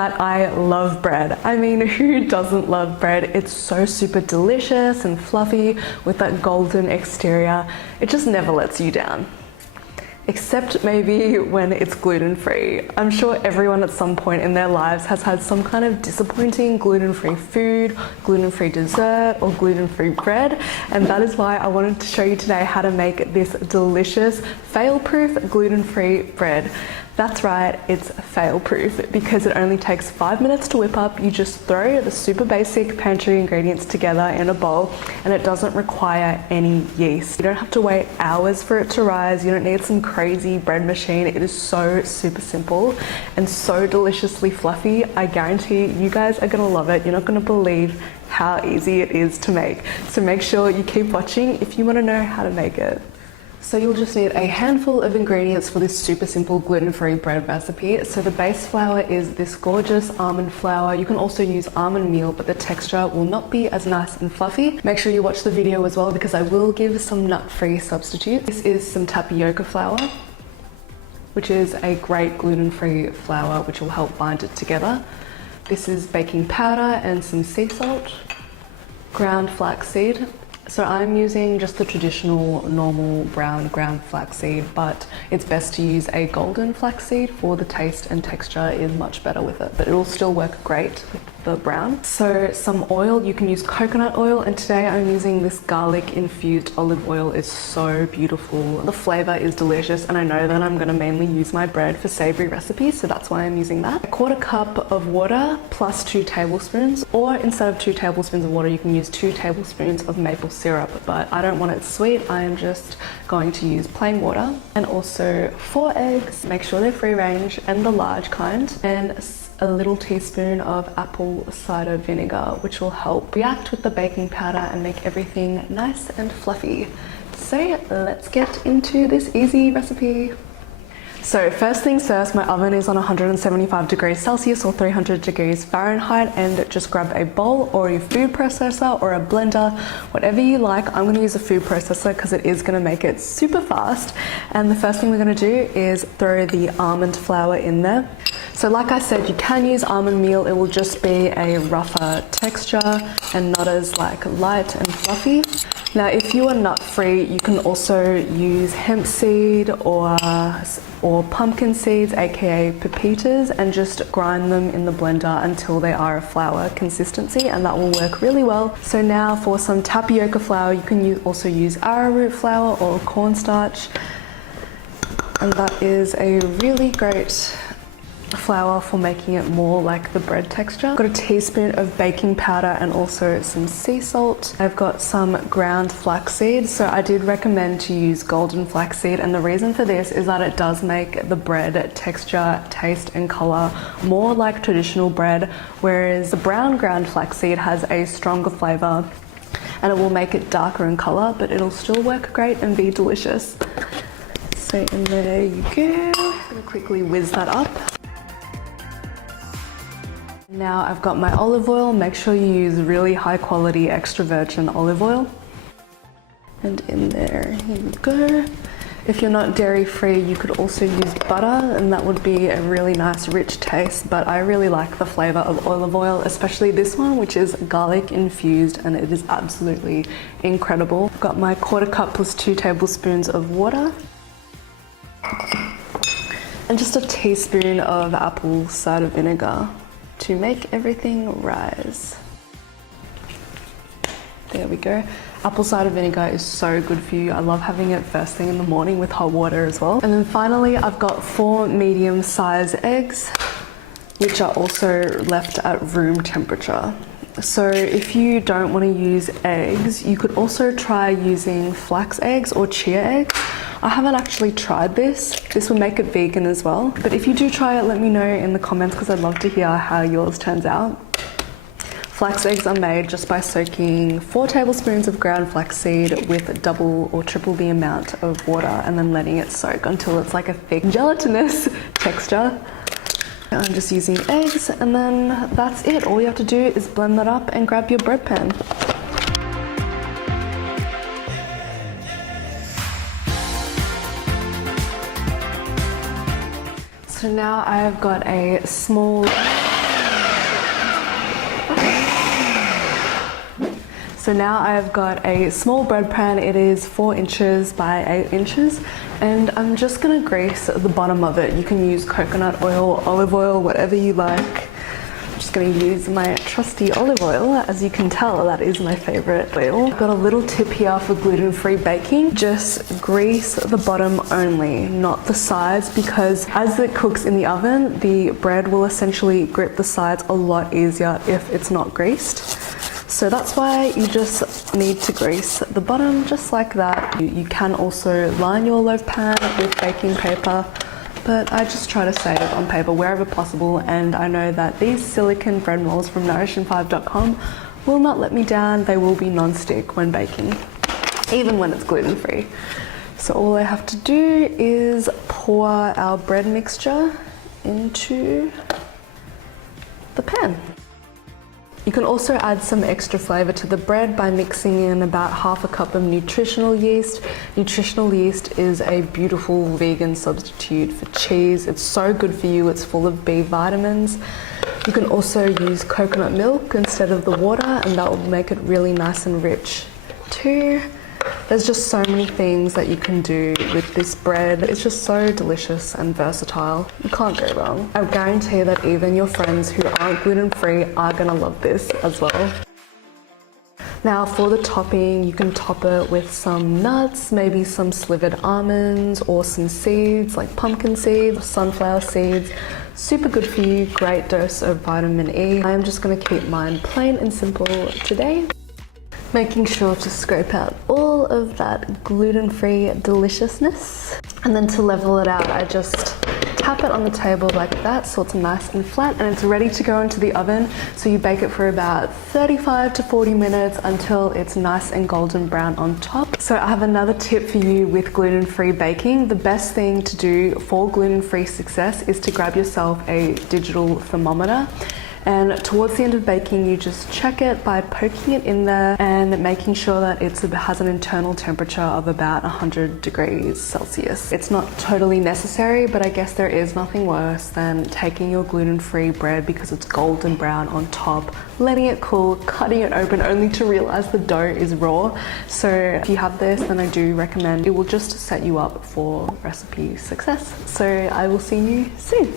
that I love bread. I mean, who doesn't love bread? It's so super delicious and fluffy with that golden exterior. It just never lets you down. Except maybe when it's gluten-free. I'm sure everyone at some point in their lives has had some kind of disappointing gluten-free food, gluten-free dessert, or gluten-free bread, and that is why I wanted to show you today how to make this delicious, fail-proof gluten-free bread. That's right, it's fail-proof because it only takes 5 minutes to whip up. You just throw the super basic pantry ingredients together in a bowl and it doesn't require any yeast. You don't have to wait hours for it to rise. You don't need some crazy bread machine. It is so super simple and so deliciously fluffy. I guarantee you guys are gonna love it. You're not gonna believe how easy it is to make. So make sure you keep watching if you wanna know how to make it. So you'll just need a handful of ingredients for this super simple gluten-free bread recipe. So the base flour is this gorgeous almond flour. You can also use almond meal, but the texture will not be as nice and fluffy. Make sure you watch the video as well because I will give some nut-free substitutes. This is some tapioca flour, which is a great gluten-free flour which will help bind it together. This is baking powder and some sea salt, ground flaxseed. So I'm using just the traditional normal brown ground flaxseed, but it's best to use a golden flaxseed for the taste and texture is much better with it, but it'll still work great with the brown. So some oil, you can use coconut oil, and today I'm using this garlic infused olive oil. It's so beautiful. The flavor is delicious, and I know that I'm gonna mainly use my bread for savory recipes, so that's why I'm using that. 1/4 cup of water plus 2 tablespoons, or instead of 2 tablespoons of water, you can use 2 tablespoons of maple syrup, but I don't want it sweet. I am just going to use plain water, and also 4 eggs. Make sure they're free range and the large kind, and a little teaspoon of apple cider vinegar, which will help react with the baking powder and make everything nice and fluffy. So let's get into this easy recipe. So first things first, my oven is on 175 degrees Celsius or 300 degrees Fahrenheit, and just grab a bowl or your food processor or a blender, whatever you like. I'm gonna use a food processor because it is gonna make it super fast. And the first thing we're gonna do is throw the almond flour in there. So like I said, you can use almond meal. It will just be a rougher texture and not as like light and fluffy. Now, if you are nut free, you can also use hemp seed or pumpkin seeds, aka pepitas, and just grind them in the blender until they are a flour consistency, and that will work really well. So now for some tapioca flour, you can also use arrowroot flour or cornstarch, and that is a really great flour for making it more like the bread texture. I've got a teaspoon of baking powder and also some sea salt. I've got some ground flaxseed, so I did recommend to use golden flaxseed, and the reason for this is that it does make the bread texture, taste and color more like traditional bread, whereas the brown ground flaxseed has a stronger flavor and it will make it darker in color, but it'll still work great and be delicious. So in there you go. I'm gonna quickly whiz that up. Now I've got my olive oil. Make sure you use really high quality extra virgin olive oil. And in there, here we go. If you're not dairy free, you could also use butter, and that would be a really nice rich taste, but I really like the flavor of olive oil, especially this one, which is garlic infused, and it is absolutely incredible. I've got my 1/4 cup plus 2 tablespoons of water. And just a teaspoon of apple cider vinegar to make everything rise. There we go. Apple cider vinegar is so good for you. I love having it first thing in the morning with hot water as well. And then finally, I've got 4 medium-sized eggs, which are also left at room temperature. So if you don't want to use eggs, you could also try using flax eggs or chia eggs. I haven't actually tried this. This will make it vegan as well. But if you do try it, let me know in the comments because I'd love to hear how yours turns out. Flax eggs are made just by soaking 4 tablespoons of ground flaxseed with double or triple the amount of water and then letting it soak until it's like a thick gelatinous texture. I'm just using eggs, and then that's it. All you have to do is blend that up and grab your bread pan. So now I've got a small So now I've got a small bread pan. It is 4 inches by 8 inches, and I'm just gonna grease the bottom of it. You can use coconut oil, olive oil, whatever you like. I'm just gonna use my trusty olive oil. As you can tell, that is my favorite oil. I've got a little tip here for gluten-free baking. Just grease the bottom only, not the sides, because as it cooks in the oven, the bread will essentially grip the sides a lot easier if it's not greased. So that's why you just need to grease the bottom just like that. You can also line your loaf pan with baking paper, but I just try to save on paper wherever possible, and I know that these silicone bread molds from nourishing5.com will not let me down. They will be non-stick when baking, even when it's gluten-free. So all I have to do is pour our bread mixture into the pan. You can also add some extra flavor to the bread by mixing in about half a cup of nutritional yeast. Nutritional yeast is a beautiful vegan substitute for cheese. It's so good for you. It's full of B vitamins. You can also use coconut milk instead of the water, and that will make it really nice and rich too. There's just so many things that you can do with this bread. It's just so delicious and versatile. You can't go wrong. I guarantee that even your friends who aren't gluten-free are gonna love this as well. Now for the topping, you can top it with some nuts, maybe some slivered almonds or some seeds like pumpkin seeds, sunflower seeds. Super good for you, great dose of vitamin E. I am just gonna keep mine plain and simple today. Making sure to scrape out all of that gluten-free deliciousness. And then to level it out, I just tap it on the table like that so it's nice and flat, and it's ready to go into the oven. So you bake it for about 35 to 40 minutes until it's nice and golden brown on top. So I have another tip for you with gluten-free baking. The best thing to do for gluten-free success is to grab yourself a digital thermometer. And towards the end of baking, you just check it by poking it in there and making sure that it has an internal temperature of about 100 degrees Celsius. It's not totally necessary, but I guess there is nothing worse than taking your gluten-free bread because it's golden brown on top, letting it cool, cutting it open only to realize the dough is raw. So if you have this, then I do recommend it will just set you up for recipe success. So I will see you soon.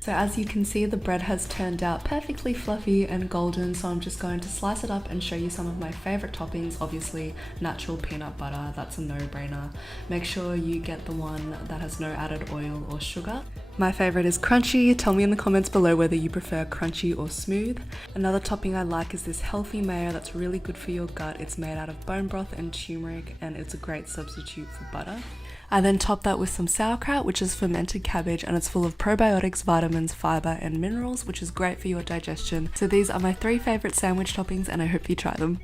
So as you can see, the bread has turned out perfectly fluffy and golden, so I'm just going to slice it up and show you some of my favorite toppings. Obviously, natural peanut butter, that's a no-brainer. Make sure you get the one that has no added oil or sugar. My favorite is crunchy. Tell me in the comments below whether you prefer crunchy or smooth. Another topping I like is this healthy mayo that's really good for your gut. It's made out of bone broth and turmeric, and it's a great substitute for butter. I then top that with some sauerkraut, which is fermented cabbage, and it's full of probiotics, vitamins, fiber, and minerals, which is great for your digestion. So these are my 3 favorite sandwich toppings, and I hope you try them.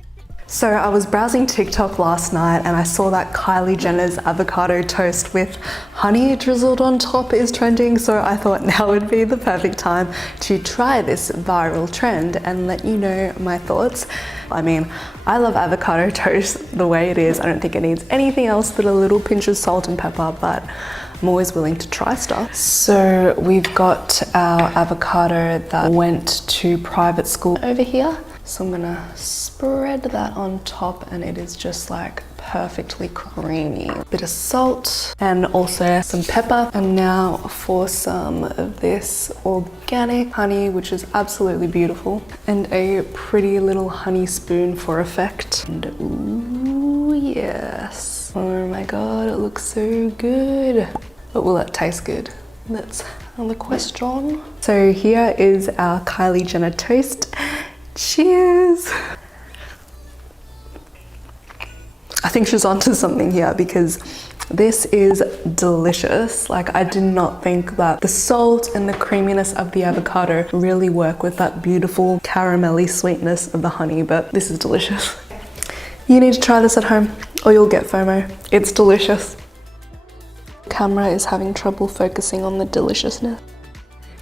So I was browsing TikTok last night and I saw that Kylie Jenner's avocado toast with honey drizzled on top is trending, so I thought now would be the perfect time to try this viral trend and let you know my thoughts. I mean, I love avocado toast the way it is. I don't think it needs anything else but a little pinch of salt and pepper, but I'm always willing to try stuff. So we've got our avocado that went to private school over here. So I'm gonna spread that on top, and it is just like perfectly creamy. Bit of salt and also some pepper. And now for some of this organic honey, which is absolutely beautiful, and a pretty little honey spoon for effect. And ooh, yes. Oh my God, it looks so good. But will it taste good? That's the question. So here is our Kylie Jenner toast. Cheers! I think she's onto something here because this is delicious. Like, I did not think that the salt and the creaminess of the avocado really work with that beautiful caramelly sweetness of the honey, but this is delicious. You need to try this at home or you'll get FOMO. It's delicious. Camera is having trouble focusing on the deliciousness.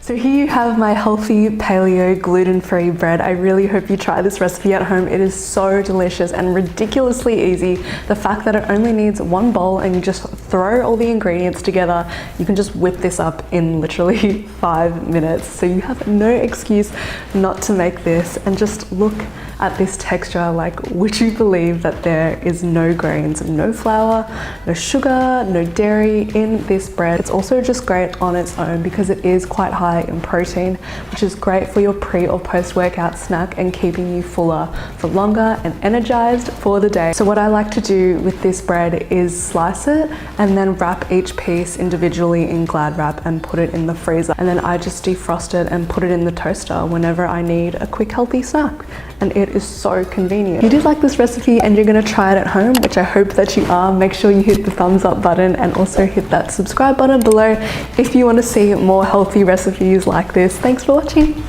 So here you have my healthy paleo gluten-free bread. I really hope you try this recipe at home. It is so delicious and ridiculously easy. The fact that it only needs one bowl and you just throw all the ingredients together, you can just whip this up in literally 5 minutes. So you have no excuse not to make this, and just look at this texture. Like, would you believe that there is no grains, no flour, no sugar, no dairy in this bread? It's also just great on its own because it is quite high in protein, which is great for your pre or post workout snack and keeping you fuller for longer and energized for the day. So what I like to do with this bread is slice it and then wrap each piece individually in Glad wrap and put it in the freezer. And then I just defrost it and put it in the toaster whenever I need a quick healthy snack. And it is so convenient. If you did like this recipe and you're gonna try it at home, which I hope that you are, make sure you hit the thumbs up button and also hit that subscribe button below if you want to see more healthy recipes like this. Thanks for watching.